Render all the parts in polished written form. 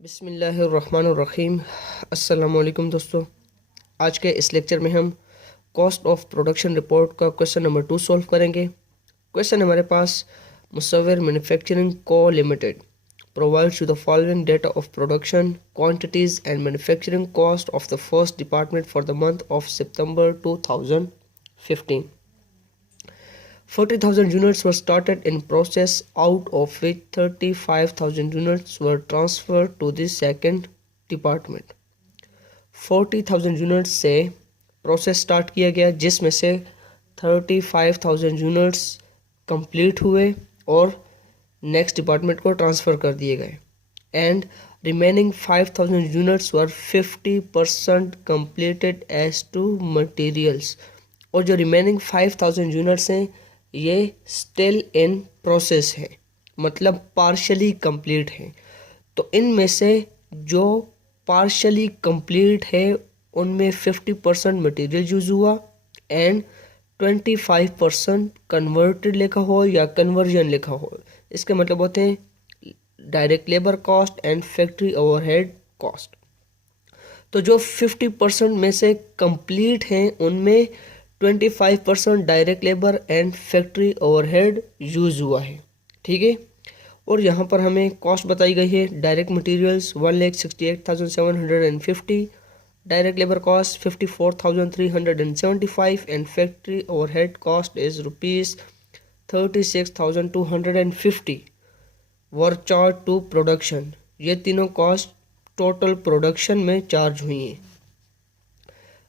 बिस्मिल्लाहिर्रहमानिर्रहीम। अस्सलाम वालेकुम दोस्तों, आज के इस लेक्चर में हम कॉस्ट ऑफ प्रोडक्शन रिपोर्ट का क्वेश्चन नंबर 2 सॉल्व करेंगे। क्वेश्चन हमारे पास मुसव्विर मैन्युफैक्चरिंग को limited provides you the following data of production, quantities and manufacturing cost of the first department for the month of September 2015. 40,000 units were started in process, out of which 35,000 units were transferred to the second department. 40,000 units से process start किया गया, जिसमें से 35,000 units complete हुए और next department को transfer कर दिए गए and remaining 5,000 units were 50% completed as to materials. और जो रिमेनिंग 5,000 यूनिट्स हैं ये स्टिल इन प्रोसेस है, मतलब पार्शली कंप्लीट हैं। तो इनमें से जो पार्शली कंप्लीट है उनमें 50% मटेरियल यूज़ हुआ एंड 25% कन्वर्टेड लिखा हो या कन्वर्जन लिखा हो। इसके मतलब होते हैं direct labour cost and factory overhead cost. तो जो 50% में से कंप्लीट हैं उनमें 25% direct labour and factory overhead use हुआ है, ठीक है। और यहाँ पर हमें कॉस्ट बताई गई है। Direct materials 1,68,750, direct labour cost 54,375 and factory overhead cost is ₹36,250 were charge to production. ये तीनों कॉस्ट टोटल प्रोडक्शन में चार्ज हुई हैं।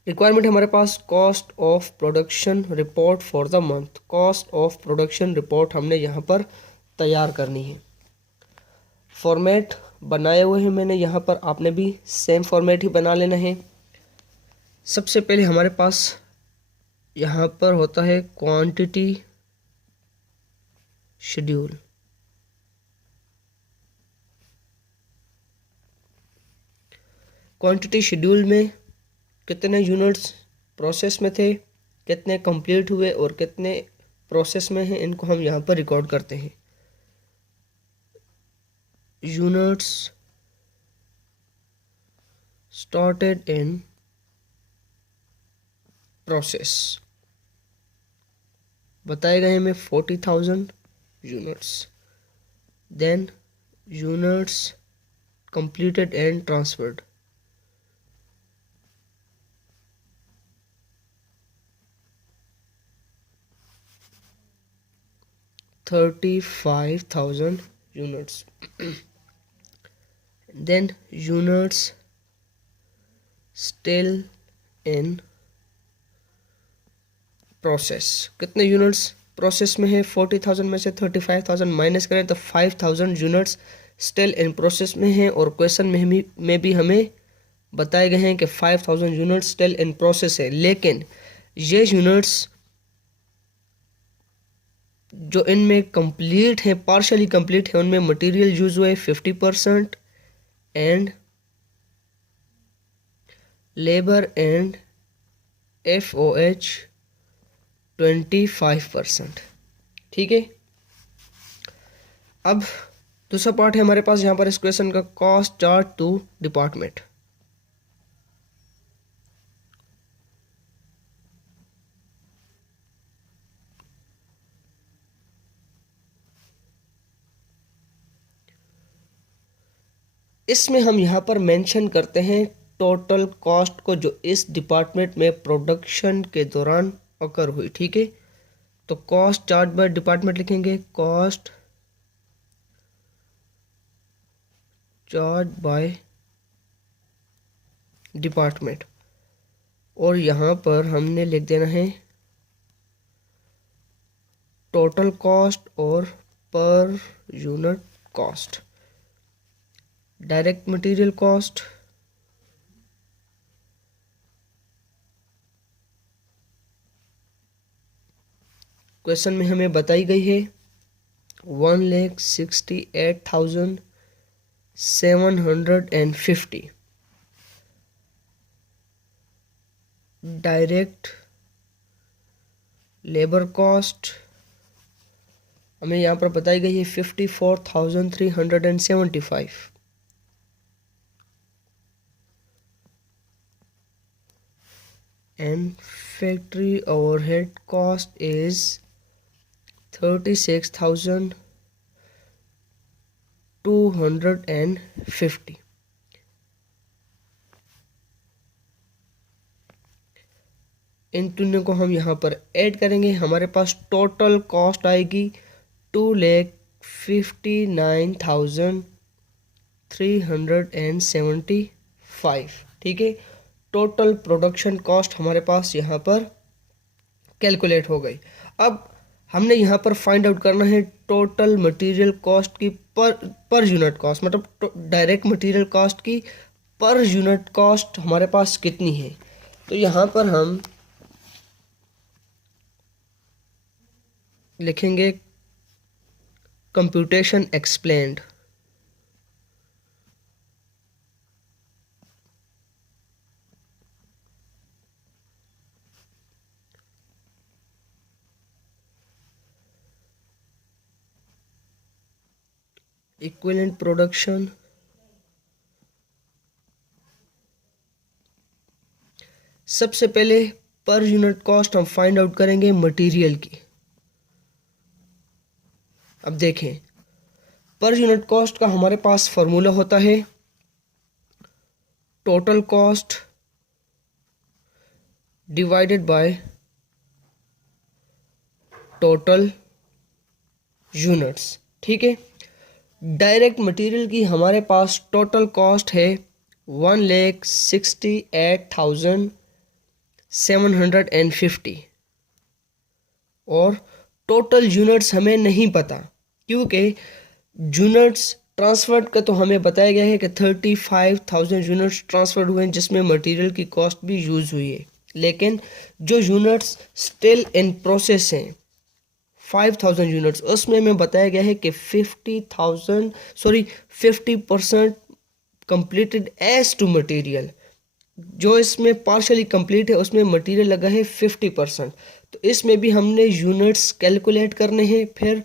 रिक्वायरमेंट हमारे पास cost of production report for the month. Cost of production report हमने यहाँ पर तैयार करनी है। फॉर्मेट बनाए हुए हैं मैंने यहाँ पर, आपने भी सेम फॉर्मेट ही बना लेना है। सबसे पहले हमारे पास यहाँ पर होता है क्वांटिटी शेड्यूल। क्वांटिटी शेड्यूल में कितने यूनिट्स प्रोसेस में थे, कितने कंप्लीट हुए और कितने प्रोसेस में हैं, इनको हम यहाँ पर रिकॉर्ड करते हैं। यूनिट्स स्टार्टेड इन प्रोसेस बताए गए हमें 40,000 units. Then units completed and transferred 35,000 units. Then units still in process। कितने यूनिट्स प्रोसेस में है? 40,000 में से 35,000 माइनस करें तो 5,000 यूनिट्स स्टिल इन प्रोसेस में हैं। और क्वेश्चन में भी हमें बताए गए हैं कि 5,000 यूनिट्स स्टिल इन प्रोसेस है, लेकिन ये यूनिट्स जो इनमें कंप्लीट है, पार्शली कंप्लीट है, उनमें मटेरियल यूज हुआ है 50% एंड लेबर एंड FOH 25%, ठीक है। अब दूसरा पार्ट है हमारे पास यहाँ पर इस क्वेश्चन का, कॉस्ट चार्ज टू डिपार्टमेंट। इसमें हम यहाँ पर मेंशन करते हैं टोटल कॉस्ट को जो इस डिपार्टमेंट में प्रोडक्शन के दौरान अकर हुई, ठीक है। तो कॉस्ट चार्ज बाय डिपार्टमेंट लिखेंगे, कॉस्ट चार्ज बाय डिपार्टमेंट। और यहाँ पर हमने लिख देना है टोटल कॉस्ट और पर unit cost. Direct material cost question में हमें बताई गई है 1,68,750। डायरेक्ट लेबर कॉस्ट हमें यहाँ पर बताई गई है 54,375। and factory overhead cost is 36,250. इन तीनों को हम यहाँ पर ऐड करेंगे, हमारे पास टोटल कॉस्ट आएगी 2,59,375। ठीक है, टोटल प्रोडक्शन कॉस्ट हमारे पास यहाँ पर कैलकुलेट हो गई। अब हमने यहाँ पर फाइंड आउट करना है टोटल मटेरियल कॉस्ट की पर यूनिट कॉस्ट, मतलब डायरेक्ट मटेरियल कॉस्ट की पर यूनिट कॉस्ट हमारे पास कितनी है। तो यहाँ पर हम लिखेंगे कंप्यूटेशन एक्सप्लेन्ड। इक्विवेलेंट प्रोडक्शन सबसे पहले पर यूनिट कॉस्ट हम फाइंड आउट करेंगे मटेरियल की। अब देखें, पर यूनिट कॉस्ट का हमारे पास फॉर्मूला होता है total cost divided by total units. ठीक है, डायरेक्ट मटेरियल की हमारे पास टोटल कॉस्ट है 1,68,750 और टोटल यूनिट्स हमें नहीं पता, क्योंकि यूनिट्स ट्रांसफर्ड का तो हमें बताया गया है कि 35,000 यूनिट्स ट्रांसफर्ड हुए हैं, जिसमें मटेरियल की कॉस्ट भी यूज़ हुई है। लेकिन जो यूनिट्स स्टिल इन प्रोसेस हैं 5,000 यूनिट्स, उसमें हमें बताया गया है कि 50% कंप्लीटेड एज टू मटेरियल। जो इसमें पार्शली कंप्लीट है उसमें मटेरियल लगा है 50%। तो इसमें भी हमने यूनिट्स कैलकुलेट करने हैं, फिर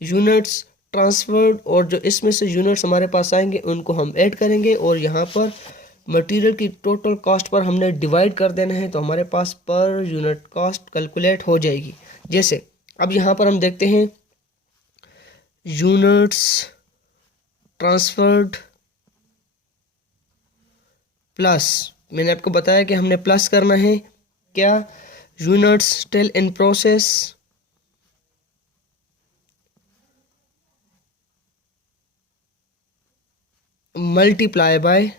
यूनिट्स ट्रांसफर्ड और जो इसमें से यूनिट्स हमारे पास आएंगे उनको हम ऐड करेंगे और यहाँ पर मटेरियल की टोटल कॉस्ट पर हमने डिवाइड कर देना है, तो हमारे पास पर यूनिट कॉस्ट कैलकुलेट हो जाएगी। जैसे अब यहाँ पर हम देखते हैं यूनिट्स ट्रांसफर्ड प्लस, मैंने आपको बताया कि हमने प्लस करना है क्या, units still in process multiply by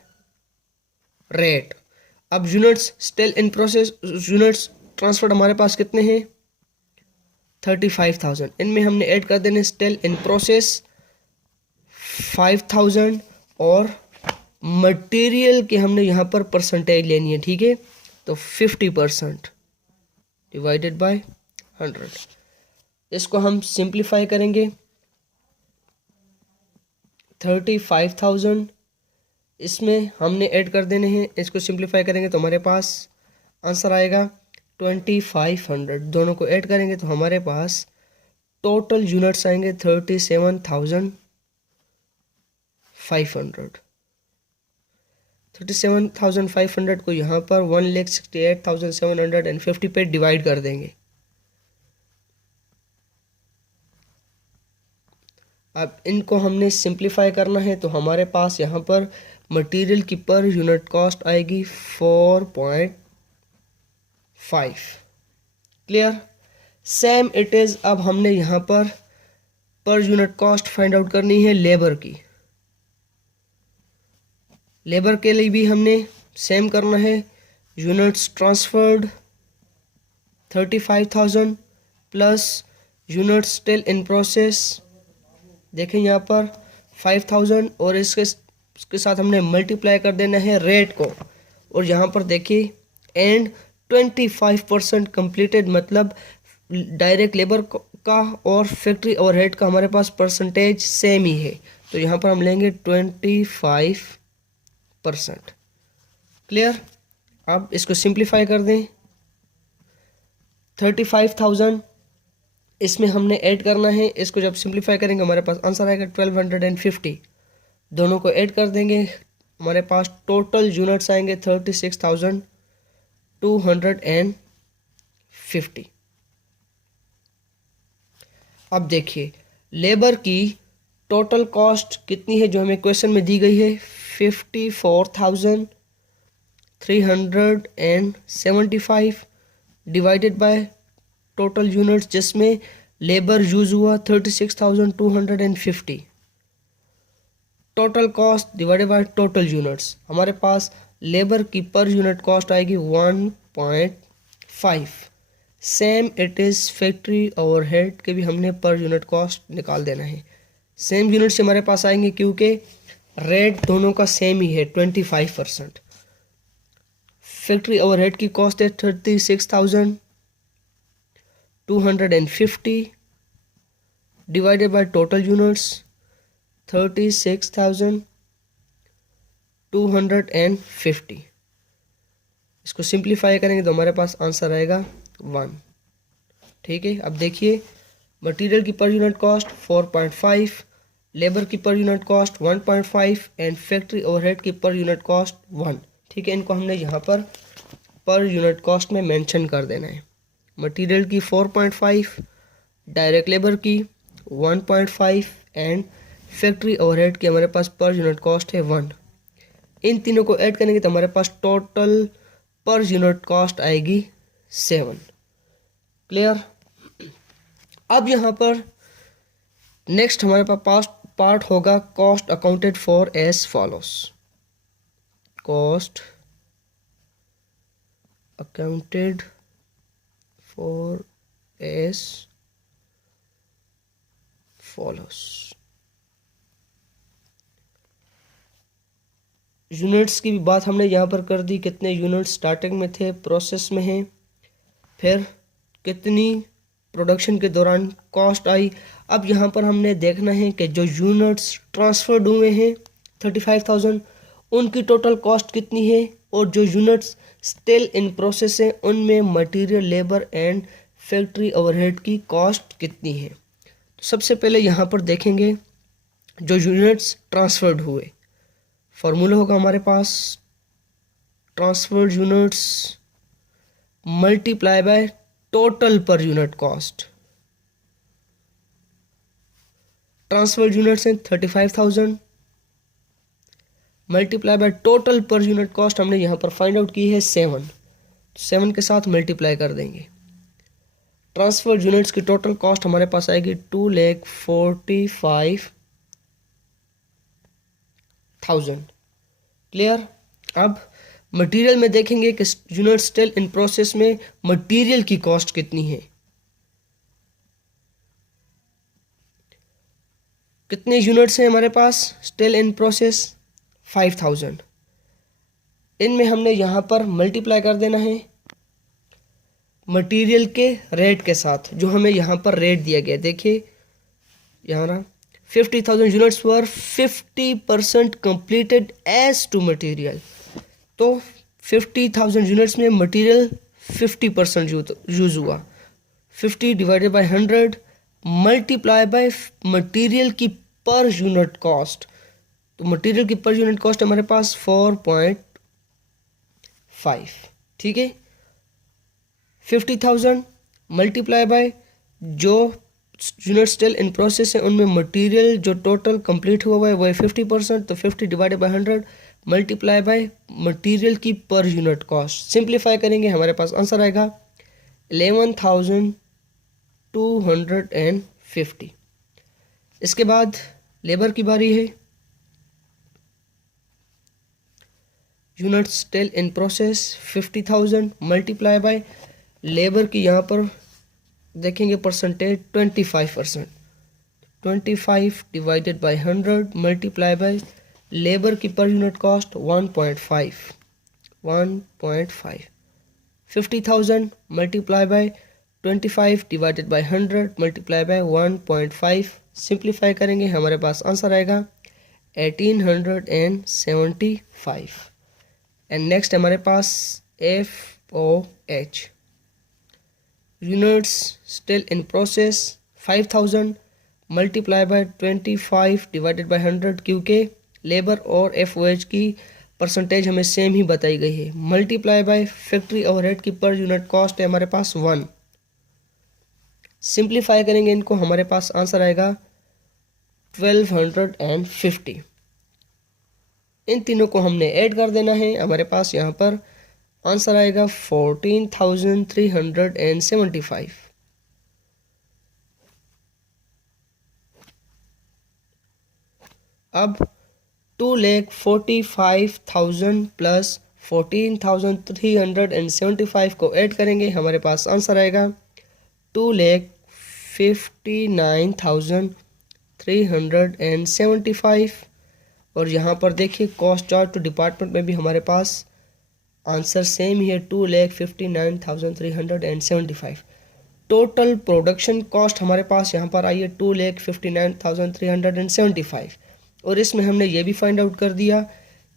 rate. अब units still in process, units transferred हमारे पास कितने हैं 35,000, इनमें हमने ऐड कर देने स्टिल इन प्रोसेस 5,000 और मटेरियल के हमने यहाँ पर परसेंटेज लेनी है। ठीक है, तो 50% डिवाइडेड बाय 100। इसको हम सिंप्लीफाई करेंगे 35,000 इसमें हमने ऐड कर देने हैं, इसको सिंप्लीफाई करेंगे तो हमारे पास आंसर आएगा 2,500। दोनों को ऐड करेंगे तो हमारे पास टोटल यूनिट्स आएंगे 37,500। 37,500 को यहाँ पर 1,68,750 पे डिवाइड कर देंगे। अब इनको हमने सिंप्लीफाई करना है तो हमारे पास यहाँ पर मटेरियल की पर यूनिट कॉस्ट आएगी 4.5। Clear, same it is. अब हमने यहाँ पर यूनिट कॉस्ट फाइंड आउट करनी है लेबर की। लेबर के लिए भी हमने सेम करना है, units transferred 35,000 plus units still in process, देखें यहाँ पर 5,000 और इसके साथ हमने मल्टीप्लाई कर देना है रेट को, और यहाँ पर देखिए एंड 25% कंप्लीटेड, मतलब डायरेक्ट लेबर का और फैक्ट्री ओवरहेड का हमारे पास परसेंटेज सेम ही है, तो यहाँ पर हम लेंगे 25%। क्लियर, अब इसको सिंप्लीफाई कर दें 35,000 इसमें हमने ऐड करना है, इसको जब सिंप्लीफाई करेंगे हमारे पास आंसर आएगा 1,250। दोनों को ऐड कर देंगे, हमारे पास टोटल यूनिट्स आएंगे 36,250 250। अब देखिए लेबर की टोटल कॉस्ट कितनी है जो हमें क्वेश्चन में दी गई है, 54,375 डिवाइडेड बाय टोटल यूनिट्स जिसमें लेबर यूज हुआ 36,250। Total cost divided by total units, हमारे पास लेबर की पर यूनिट कॉस्ट आएगी 1.5। Same it is factory overhead के भी हमने पर यूनिट कॉस्ट निकाल देना है। सेम यूनिट से हमारे पास आएंगे क्योंकि रेट दोनों का सेम ही है 25%। फैक्ट्री ओवरहेड की कॉस्ट है 36,250 डिवाइडेड बाय टोटल यूनिट्स 36,250। इसको सिंप्लीफाई करेंगे तो हमारे पास आंसर आएगा 1। ठीक है, अब देखिए मटेरियल की पर यूनिट कॉस्ट 4.5, लेबर की पर unit cost 1.5 and factory overhead की पर यूनिट कॉस्ट 1। ठीक है, इनको हमने यहाँ पर यूनिट कॉस्ट में मेंशन कर देना है। मटेरियल की 4.5, डायरेक्ट लेबर की 1.5 एंड फैक्ट्री ओवरहेड की हमारे पास पर यूनिट कॉस्ट है 1। इन तीनों को ऐड करेंगे तो हमारे पास टोटल पर यूनिट कॉस्ट आएगी 7। क्लियर। अब यहाँ पर नेक्स्ट हमारे पास पार्ट होगा cost accounted for as follows. Cost accounted for as follows. Units की भी बात हमने यहाँ पर कर दी, कितने यूनिट्स स्टार्टिंग में थे, प्रोसेस में हैं, फिर कितनी प्रोडक्शन के दौरान कॉस्ट आई। अब यहाँ पर हमने देखना है कि जो यूनिट्स ट्रांसफर्ड हुए हैं 35,000 उनकी टोटल कॉस्ट कितनी है और जो यूनिट्स स्टिल इन प्रोसेस हैं उनमें material, labour and factory overhead की कॉस्ट कितनी है। तो सबसे पहले यहाँ पर देखेंगे जो यूनिट्स ट्रांसफर्ड हुए, फार्मूला होगा हमारे पास transferred units multiply by total पर यूनिट कॉस्ट। ट्रांसफर्ड यूनिट्स हैं 35,000 मल्टीप्लाई बाय टोटल पर यूनिट कॉस्ट हमने यहाँ पर फाइंड आउट की है 7। 7 के साथ मल्टीप्लाई कर देंगे। ट्रांसफर्ड यूनिट्स की टोटल कॉस्ट हमारे पास आएगी 2,45,000। क्लियर। अब मटेरियल में देखेंगे कि यूनिट स्टिल इन प्रोसेस में मटेरियल की कॉस्ट कितनी है। कितने यूनिट्स हैं हमारे पास स्टिल इन प्रोसेस 5,000। इनमें हमने यहाँ पर मल्टीप्लाई कर देना है मटेरियल के रेट के साथ जो हमें यहाँ पर रेट दिया गया। देखिए यहाँ ना 50,000 units were 50% completed as to material. तो 50,000 यूनिट्स में मटेरियल 50% यूज हुआ। 50 divided by 100 multiply by material की पर यूनिट कॉस्ट। तो मटेरियल की पर यूनिट कॉस्ट हमारे पास 4.5। ठीक है, 50,000 मल्टीप्लाई बाय जो यूनिट स्टिल इन प्रोसेस है उनमें मटेरियल जो टोटल कंप्लीट हुआ है वो है 50%। तो 50 divided by 100 multiply by material की पर यूनिट कॉस्ट। सिंप्लीफाई करेंगे हमारे पास आंसर आएगा 11,250। इसके बाद लेबर की बारी है। Unit still in process 50,000 multiply by labour की यहाँ पर देखेंगे percentage 25%। 25 divided by 100 multiply by labour की पर unit cost 1.5। 50,000 multiply by 25 divided by 100 multiply by 1.5। Simplify करेंगे हमारे पास आंसर आएगा 1875। एंड नेक्स्ट हमारे पास FOH units still in process 5,000 multiply by 25 divided by 100 क्योंकि लेबर और FOH की परसेंटेज हमें सेम ही बताई गई है। मल्टीप्लाई बाय फैक्ट्री ओवरहेड की पर यूनिट कॉस्ट है हमारे पास 1। सिंप्लीफाई करेंगे इनको, हमारे पास आंसर आएगा 1250। इन तीनों को हमने ऐड कर देना है, हमारे पास यहाँ पर आंसर आएगा 14,375। अब 2,45,000 प्लस 14,375 को ऐड करेंगे, हमारे पास आंसर आएगा 2,59,375। और यहाँ पर देखिए कॉस्ट चार्ट टू डिपार्टमेंट में भी हमारे पास आंसर सेम ही है, 2,59,375। टोटल प्रोडक्शन कॉस्ट हमारे पास यहाँ पर आई है 2,59,375। और इसमें हमने ये भी फाइंड आउट कर दिया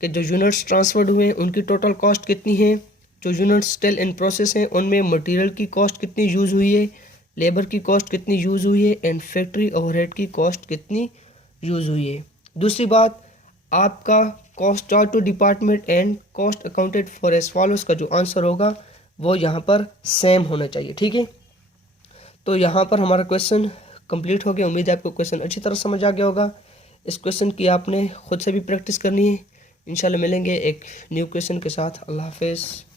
कि जो यूनिट्स ट्रांसफर्ड हुए हैं उनकी टोटल कॉस्ट कितनी है, जो यूनिट्स स्टिल इन प्रोसेस हैं उनमें मटेरियल की कॉस्ट कितनी यूज़ हुई है, लेबर की कॉस्ट कितनी यूज़ हुई है, एंड फैक्ट्री ओवरहेड की कॉस्ट कितनी यूज़ हुई है। दूसरी बात, आपका cost chart to department and cost accounted for as follows का जो आंसर होगा वो यहाँ पर सेम होना चाहिए, ठीक है। तो यहाँ पर हमारा क्वेश्चन कंप्लीट हो गया। उम्मीद है आपको क्वेश्चन अच्छी तरह समझ आ गया होगा। इस क्वेश्चन की आपने खुद से भी प्रैक्टिस करनी है। इंशाल्लाह मिलेंगे एक न्यू क्वेश्चन के साथ। अल्लाह हाफिज़।